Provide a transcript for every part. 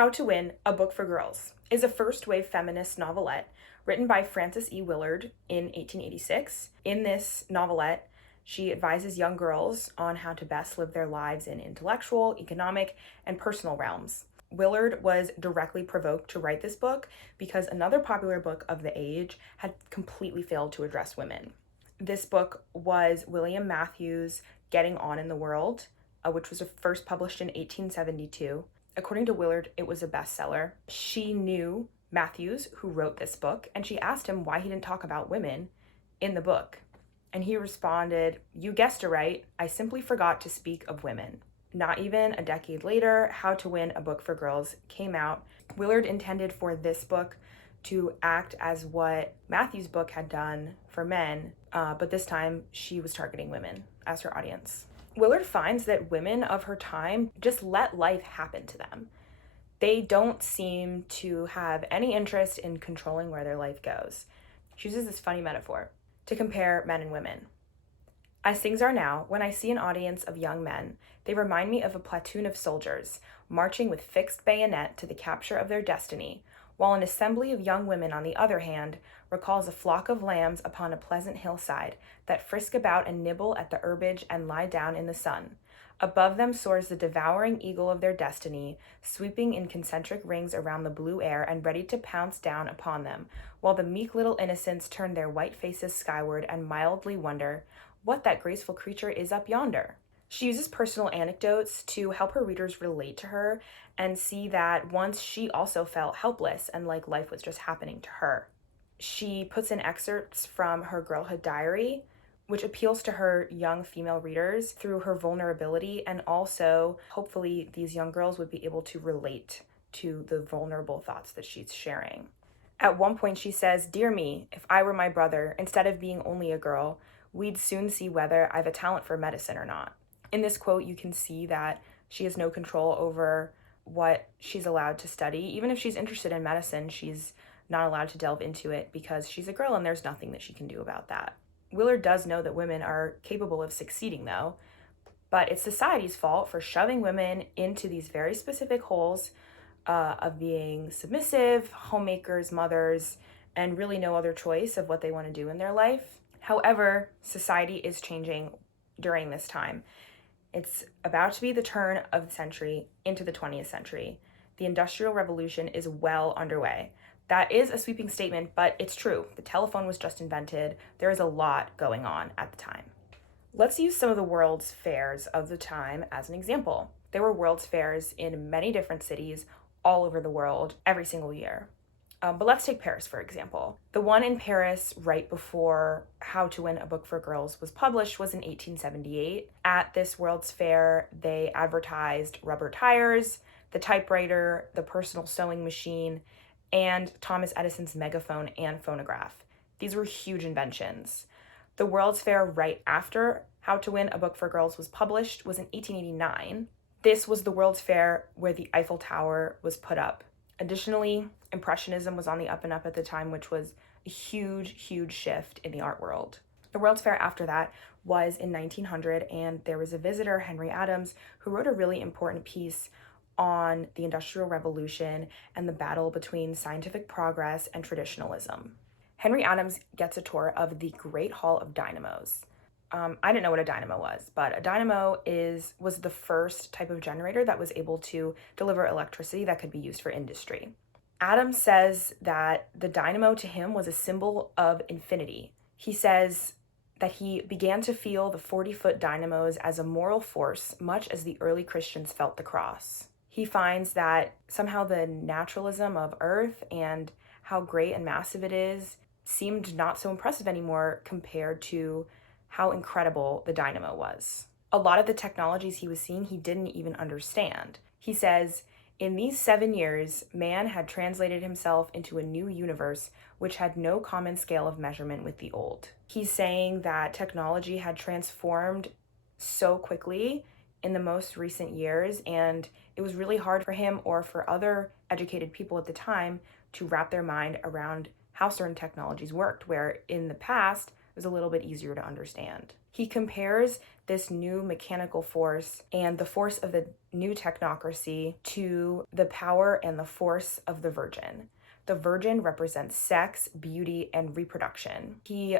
How to Win, a Book for Girls, is a first-wave feminist novelette written by Frances E. Willard in 1886. In this novelette, she advises young girls on how to best live their lives in intellectual, economic, and personal realms. Willard was directly provoked to write this book because another popular book of the age had completely failed to address women. This book was William Matthews' Getting On in the World, which was first published in 1872. According to Willard, it was a bestseller. She knew Matthews, who wrote this book, and she asked him why he didn't talk about women in the book. And he responded, "You guessed it right, I simply forgot to speak of women." Not even a decade later, How to Win, a Book for Girls came out. Willard intended for this book to act as what Matthews' book had done for men, but this time she was targeting women as her audience. Willard finds that women of her time just let life happen to them. They don't seem to have any interest in controlling where their life goes. She uses this funny metaphor to compare men and women. As things are now, when I see an audience of young men, they remind me of a platoon of soldiers marching with fixed bayonet to the capture of their destiny, while an assembly of young women, on the other hand, recalls a flock of lambs upon a pleasant hillside that frisk about and nibble at the herbage and lie down in the sun. Above them soars the devouring eagle of their destiny, sweeping in concentric rings around the blue air and ready to pounce down upon them, while the meek little innocents turn their white faces skyward and mildly wonder what that graceful creature is up yonder. She uses personal anecdotes to help her readers relate to her and see that once she also felt helpless and like life was just happening to her. She puts in excerpts from her girlhood diary, which appeals to her young female readers through her vulnerability, and also hopefully these young girls would be able to relate to the vulnerable thoughts that she's sharing. At one point she says, "Dear me, if I were my brother, instead of being only a girl, we'd soon see whether I've a talent for medicine or not." In this quote, you can see that she has no control over what she's allowed to study. Even if she's interested in medicine, she's not allowed to delve into it because she's a girl and there's nothing that she can do about that. Willard does know that women are capable of succeeding, though, but it's society's fault for shoving women into these very specific holes of being submissive, homemakers, mothers, and really no other choice of what they want to do in their life. However, society is changing during this time. It's about to be the turn of the century into the 20th century. The Industrial Revolution is well underway. That is a sweeping statement, but it's true. The telephone was just invented. There is a lot going on at the time. Let's use some of the World's Fairs of the time as an example. There were World's Fairs in many different cities all over the world every single year. But let's take Paris, for example. The one in Paris right before How to Win, a Book for Girls was published was in 1878. At this World's Fair, they advertised rubber tires, the typewriter, the personal sewing machine, and Thomas Edison's megaphone and phonograph. These were huge inventions. The World's Fair right after How to Win, a Book for Girls was published was in 1889. This was the World's Fair where the Eiffel Tower was put up. Additionally, Impressionism was on the up and up at the time, which was a huge, huge shift in the art world. The World's Fair after that was in 1900, and there was a visitor, Henry Adams, who wrote a really important piece on the Industrial Revolution and the battle between scientific progress and traditionalism. Henry Adams gets a tour of the Great Hall of Dynamos. I didn't know what a dynamo was, but a dynamo was the first type of generator that was able to deliver electricity that could be used for industry. Adams says that the dynamo to him was a symbol of infinity. He says that he began to feel the 40-foot dynamos as a moral force, much as the early Christians felt the cross. He finds that somehow the naturalism of Earth and how great and massive it is seemed not so impressive anymore compared to how incredible the dynamo was. A lot of the technologies he was seeing, he didn't even understand. He says, "In these 7 years, man had translated himself into a new universe which had no common scale of measurement with the old." He's saying that technology had transformed so quickly in the most recent years, and it was really hard for him or for other educated people at the time to wrap their mind around how certain technologies worked, where in the past, it was a little bit easier to understand. He compares this new mechanical force and the force of the new technocracy to the power and the force of the virgin. The virgin represents sex, beauty, and reproduction. He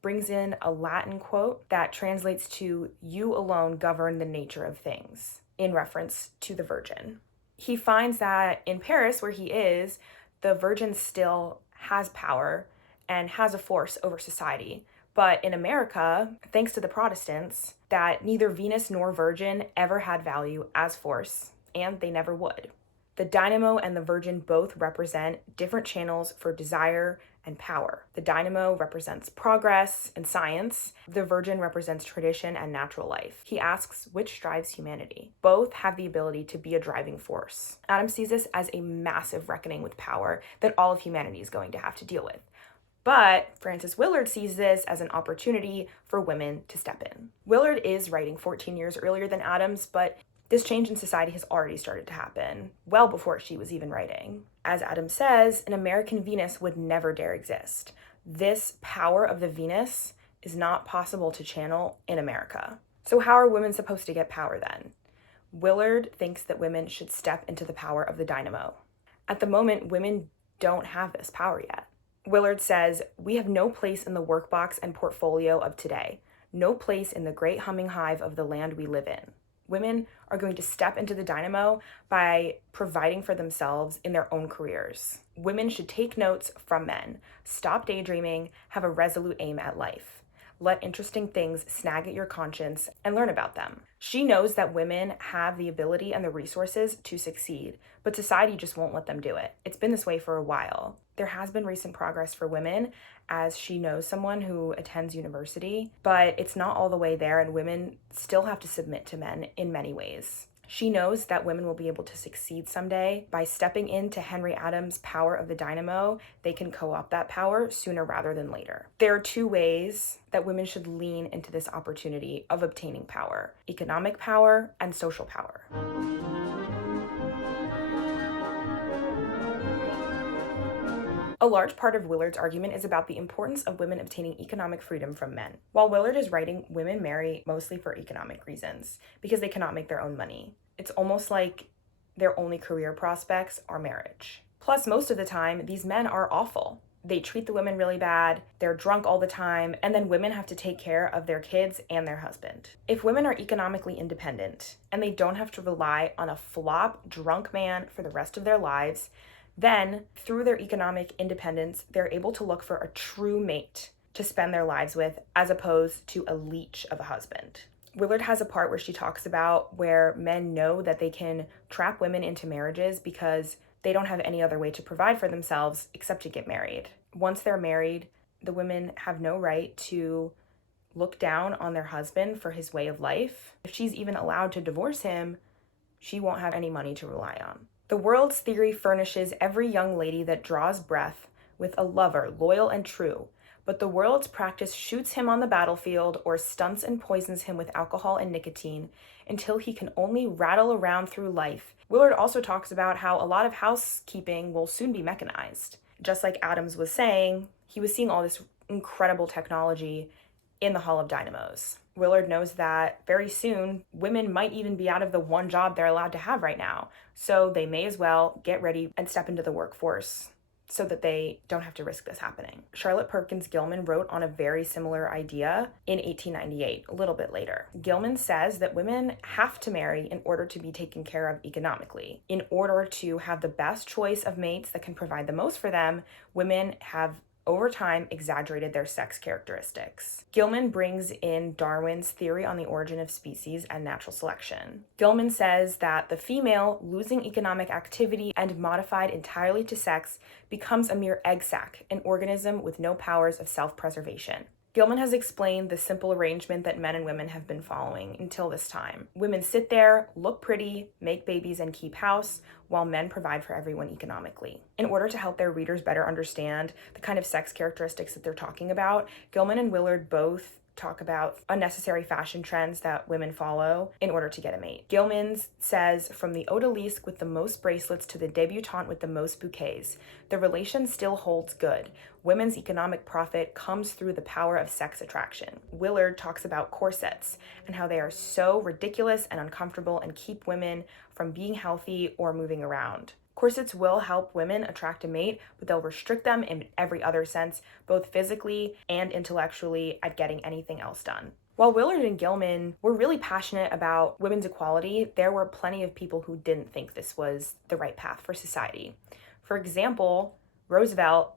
brings in a Latin quote that translates to, "You alone govern the nature of things," in reference to the virgin. He finds that in Paris, where he is, the virgin still has power and has a force over society. But in America, thanks to the Protestants, that neither Venus nor Virgin ever had value as force, and they never would. The dynamo and the virgin both represent different channels for desire and power. The dynamo represents progress and science. The virgin represents tradition and natural life. He asks, which drives humanity? Both have the ability to be a driving force. Adam sees this as a massive reckoning with power that all of humanity is going to have to deal with. But Frances Willard sees this as an opportunity for women to step in. Willard is writing 14 years earlier than Adams, but this change in society has already started to happen, well before she was even writing. As Adams says, an American Venus would never dare exist. This power of the Venus is not possible to channel in America. So how are women supposed to get power then? Willard thinks that women should step into the power of the dynamo. At the moment, women don't have this power yet. Willard says, "We have no place in the workbox and portfolio of today, no place in the great humming hive of the land we live in. Women are going to step into the dynamo by providing for themselves in their own careers. Women should take notes from men, stop daydreaming, have a resolute aim at life. Let interesting things snag at your conscience and learn about them." She knows that women have the ability and the resources to succeed, but society just won't let them do it. It's been this way for a while. There has been recent progress for women, as she knows someone who attends university, but it's not all the way there, and women still have to submit to men in many ways. She knows that women will be able to succeed someday. By stepping into Henry Adams' power of the dynamo, they can co-opt that power sooner rather than later. There are two ways that women should lean into this opportunity of obtaining power: economic power and social power. A large part of Willard's argument is about the importance of women obtaining economic freedom from men. While Willard is writing, women marry mostly for economic reasons, because they cannot make their own money. It's almost like their only career prospects are marriage. Plus, most of the time, these men are awful. They treat the women really bad, they're drunk all the time, and then women have to take care of their kids and their husband. If women are economically independent, and they don't have to rely on a flop, drunk man for the rest of their lives, then, through their economic independence, they're able to look for a true mate to spend their lives with, as opposed to a leech of a husband. Willard has a part where she talks about where men know that they can trap women into marriages because they don't have any other way to provide for themselves except to get married. Once they're married, the women have no right to look down on their husband for his way of life. If she's even allowed to divorce him, she won't have any money to rely on. The world's theory furnishes every young lady that draws breath with a lover loyal and true, but the world's practice shoots him on the battlefield or stunts and poisons him with alcohol and nicotine until he can only rattle around through life. Willard also talks about how a lot of housekeeping will soon be mechanized. Just like Adams was saying, he was seeing all this incredible technology in the Hall of Dynamos. Willard knows that very soon, women might even be out of the one job they're allowed to have right now. So they may as well get ready and step into the workforce so that they don't have to risk this happening. Charlotte Perkins Gilman wrote on a very similar idea in 1898, a little bit later. Gilman says that women have to marry in order to be taken care of economically. In order to have the best choice of mates that can provide the most for them, women have over time exaggerated their sex characteristics. Gilman brings in Darwin's theory on the origin of species and natural selection. Gilman says that the female, losing economic activity and modified entirely to sex, becomes a mere egg sac, an organism with no powers of self-preservation. Gilman has explained the simple arrangement that men and women have been following until this time. Women sit there, look pretty, make babies, and keep house, while men provide for everyone economically. In order to help their readers better understand the kind of sex characteristics that they're talking about, Gilman and Willard both talk about unnecessary fashion trends that women follow in order to get a mate. Gilman says, from the odalisque with the most bracelets to the debutante with the most bouquets, the relation still holds good. Women's economic profit comes through the power of sex attraction. Willard talks about corsets and how they are so ridiculous and uncomfortable and keep women from being healthy or moving around. Corsets will help women attract a mate, but they'll restrict them in every other sense, both physically and intellectually, at getting anything else done. While Willard and Gilman were really passionate about women's equality, there were plenty of people who didn't think this was the right path for society. For example, Roosevelt,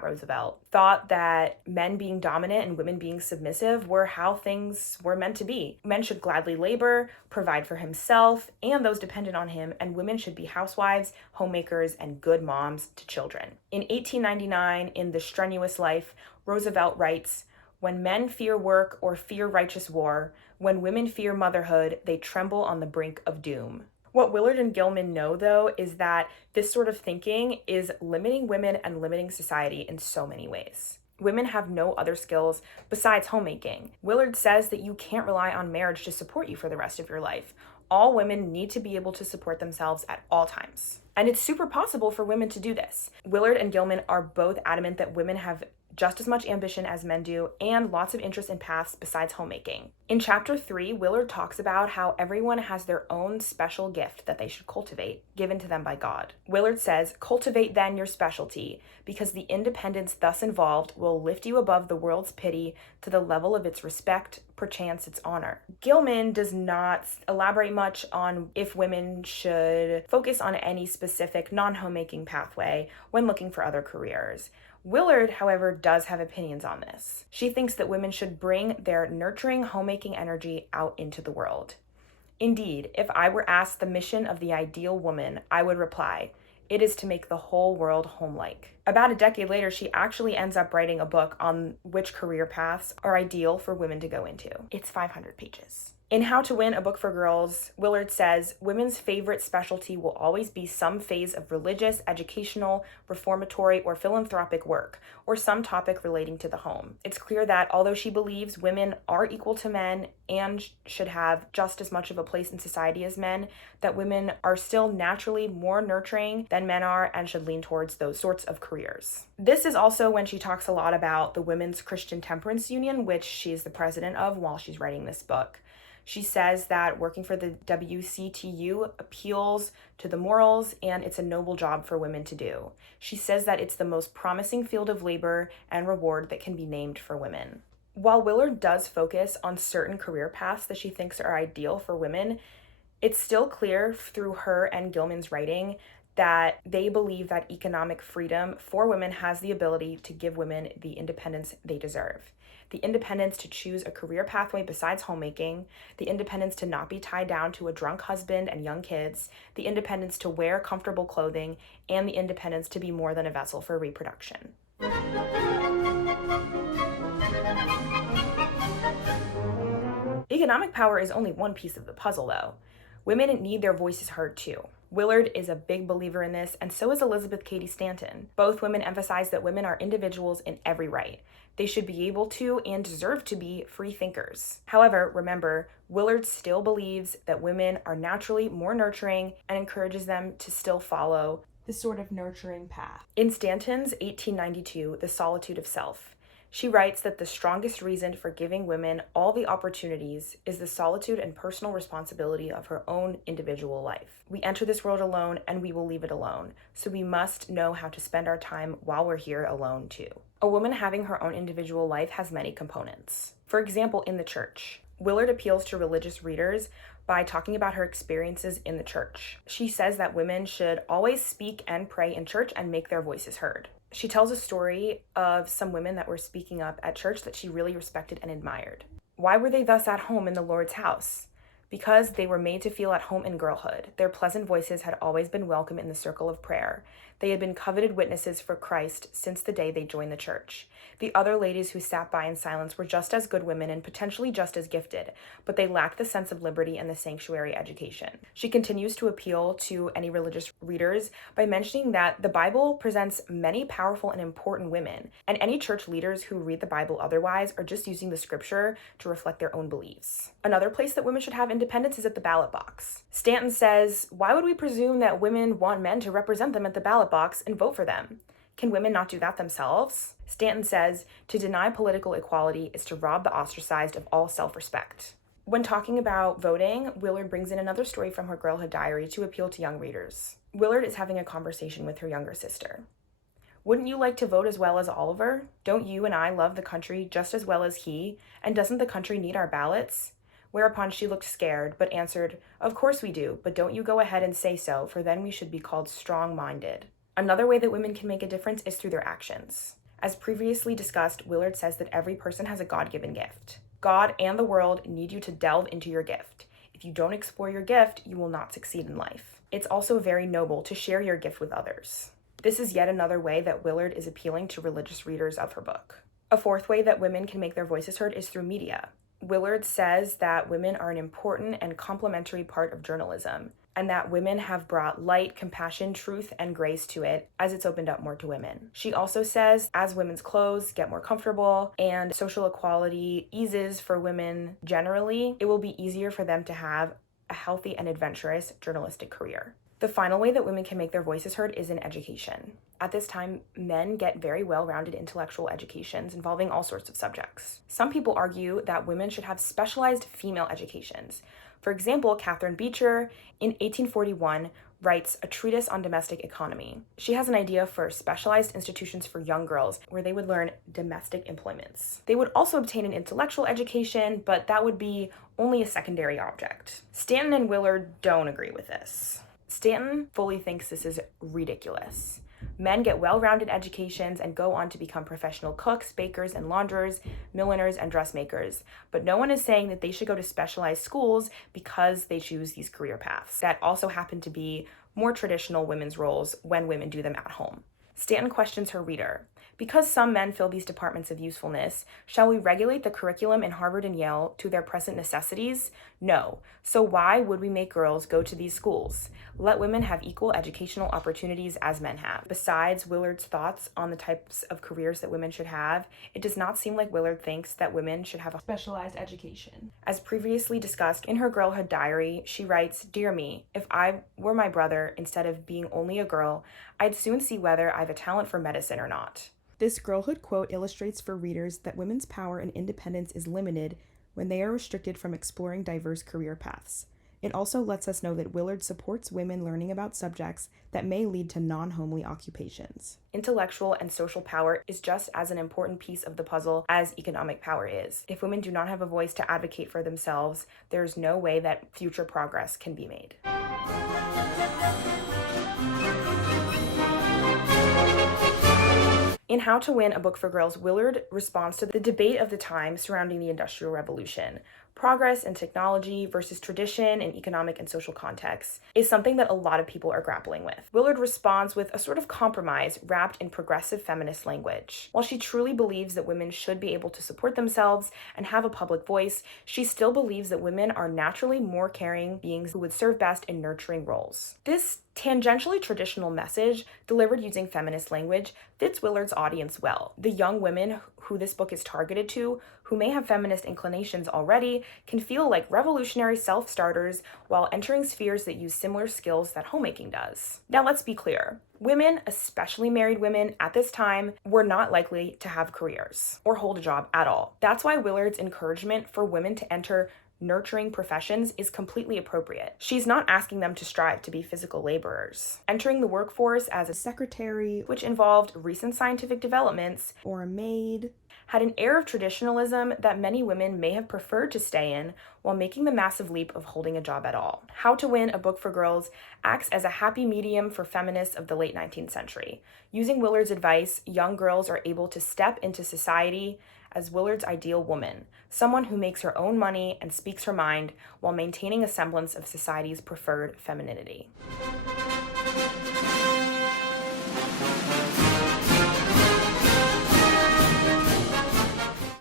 Roosevelt, thought that men being dominant and women being submissive were how things were meant to be. Men should gladly labor, provide for himself and those dependent on him, and women should be housewives, homemakers, and good moms to children. In 1899, in The Strenuous Life, Roosevelt writes, "When men fear work or fear righteous war, when women fear motherhood, they tremble on the brink of doom." What Willard and Gilman know, though, is that this sort of thinking is limiting women and limiting society in so many ways. Women have no other skills besides homemaking. Willard says that you can't rely on marriage to support you for the rest of your life. All women need to be able to support themselves at all times. And it's super possible for women to do this. Willard and Gilman are both adamant that women have just as much ambition as men do, and lots of interest in paths besides homemaking. In chapter 3, Willard talks about how everyone has their own special gift that they should cultivate, given to them by God. Willard says, "Cultivate then your specialty, because the independence thus involved will lift you above the world's pity to the level of its respect, perchance its honor." Gilman does not elaborate much on if women should focus on any specific non-homemaking pathway when looking for other careers. Willard, however, does have opinions on this. She thinks that women should bring their nurturing homemaking energy out into the world. "Indeed, if I were asked the mission of the ideal woman, I would reply, it is to make the whole world home-like." About a decade later, she actually ends up writing a book on which career paths are ideal for women to go into. It's 500 pages. In How to Win, a Book for Girls, Willard says, "Women's favorite specialty will always be some phase of religious, educational, reformatory, or philanthropic work, or some topic relating to the home. It's clear that, although she believes women are equal to men and should have just as much of a place in society as men, that women are still naturally more nurturing than men are and should lean towards those sorts of careers." This is also when she talks a lot about the Women's Christian Temperance Union, which she's the president of while she's writing this book. She says that working for the WCTU appeals to the morals and it's a noble job for women to do. She says that it's the most promising field of labor and reward that can be named for women. While Willard does focus on certain career paths that she thinks are ideal for women, it's still clear through her and Gilman's writing that they believe that economic freedom for women has the ability to give women the independence they deserve. The independence to choose a career pathway besides homemaking, the independence to not be tied down to a drunk husband and young kids, the independence to wear comfortable clothing, and the independence to be more than a vessel for reproduction. Economic power is only one piece of the puzzle, though. Women need their voices heard too. Willard is a big believer in this, and so is Elizabeth Cady Stanton. Both women emphasize that women are individuals in every right. They should be able to and deserve to be free thinkers. However, remember, Willard still believes that women are naturally more nurturing and encourages them to still follow this sort of nurturing path. In Stanton's 1892, The Solitude of Self, she writes that the strongest reason for giving women all the opportunities is the solitude and personal responsibility of her own individual life. We enter this world alone and we will leave it alone, so we must know how to spend our time while we're here alone too. A woman having her own individual life has many components. For example, in the church, Willard appeals to religious readers by talking about her experiences in the church. She says that women should always speak and pray in church and make their voices heard. She tells a story of some women that were speaking up at church that she really respected and admired. Why were they thus at home in the Lord's house? Because they were made to feel at home in girlhood. Their pleasant voices had always been welcome in the circle of prayer. They had been coveted witnesses for Christ since the day they joined the church. The other ladies who sat by in silence were just as good women and potentially just as gifted, but they lacked the sense of liberty and the sanctuary education. She continues to appeal to any religious readers by mentioning that the Bible presents many powerful and important women, and any church leaders who read the Bible otherwise are just using the scripture to reflect their own beliefs. Another place that women should have independence is at the ballot box. Stanton says, "Why would we presume that women want men to represent them at the ballot box and vote for them? Can women not do that themselves?" Stanton says, "To deny political equality is to rob the ostracized of all self-respect." When talking about voting, Willard brings in another story from her girlhood diary to appeal to young readers. Willard is having a conversation with her younger sister. "Wouldn't you like to vote as well as Oliver? Don't you and I love the country just as well as he? And doesn't the country need our ballots?" Whereupon she looked scared, but answered, "Of course we do, but don't you go ahead and say so, for then we should be called strong-minded." Another way that women can make a difference is through their actions. As previously discussed, Willard says that every person has a God-given gift. God and the world need you to delve into your gift. If you don't explore your gift, you will not succeed in life. It's also very noble to share your gift with others. This is yet another way that Willard is appealing to religious readers of her book. A fourth way that women can make their voices heard is through media. Willard says that women are an important and complementary part of journalism, and that women have brought light, compassion, truth, and grace to it as it's opened up more to women. She also says as women's clothes get more comfortable and social equality eases for women generally, it will be easier for them to have a healthy and adventurous journalistic career. The final way that women can make their voices heard is in education. At this time, men get very well-rounded intellectual educations involving all sorts of subjects. Some people argue that women should have specialized female educations. For example, Catherine Beecher, in 1841, writes a treatise on domestic economy. She has an idea for specialized institutions for young girls where they would learn domestic employments. They would also obtain an intellectual education, but that would be only a secondary object. Stanton and Willard don't agree with this. Stanton fully thinks this is ridiculous. Men get well-rounded educations and go on to become professional cooks, bakers, and launderers, milliners, and dressmakers. But no one is saying that they should go to specialized schools because they choose these career paths that also happen to be more traditional women's roles when women do them at home. Stanton questions her reader. Because some men fill these departments of usefulness, shall we regulate the curriculum in Harvard and Yale to their present necessities? No. So why would we make girls go to these schools? Let women have equal educational opportunities as men have. Besides Willard's thoughts on the types of careers that women should have, it does not seem like Willard thinks that women should have a specialized education. As previously discussed in her girlhood diary, she writes, "Dear me, if I were my brother, instead of being only a girl, I'd soon see whether I've a talent for medicine or not." This girlhood quote illustrates for readers that women's power and independence is limited when they are restricted from exploring diverse career paths. It also lets us know that Willard supports women learning about subjects that may lead to non-homely occupations. Intellectual and social power is just as an important piece of the puzzle as economic power is. If women do not have a voice to advocate for themselves, there is no way that future progress can be made. In How to Win a Book for Girls, Willard responds to the debate of the time surrounding the Industrial Revolution. Progress and technology versus tradition in economic and social contexts is something that a lot of people are grappling with. Willard responds with a sort of compromise wrapped in progressive feminist language. While she truly believes that women should be able to support themselves and have a public voice, she still believes that women are naturally more caring beings who would serve best in nurturing roles. This tangentially traditional message, delivered using feminist language, fits Willard's audience well. The young women who this book is targeted to, who may have feminist inclinations already, can feel like revolutionary self-starters while entering spheres that use similar skills that homemaking does. Now let's be clear. Women, especially married women at this time, were not likely to have careers or hold a job at all. That's why Willard's encouragement for women to enter nurturing professions is completely appropriate. She's not asking them to strive to be physical laborers. Entering the workforce as a secretary, which involved recent scientific developments, or a maid, had an air of traditionalism that many women may have preferred to stay in while making the massive leap of holding a job at all. How to Win a Book for Girls acts as a happy medium for feminists of the late 19th century. Using Willard's advice, young girls are able to step into society as Willard's ideal woman, someone who makes her own money and speaks her mind while maintaining a semblance of society's preferred femininity.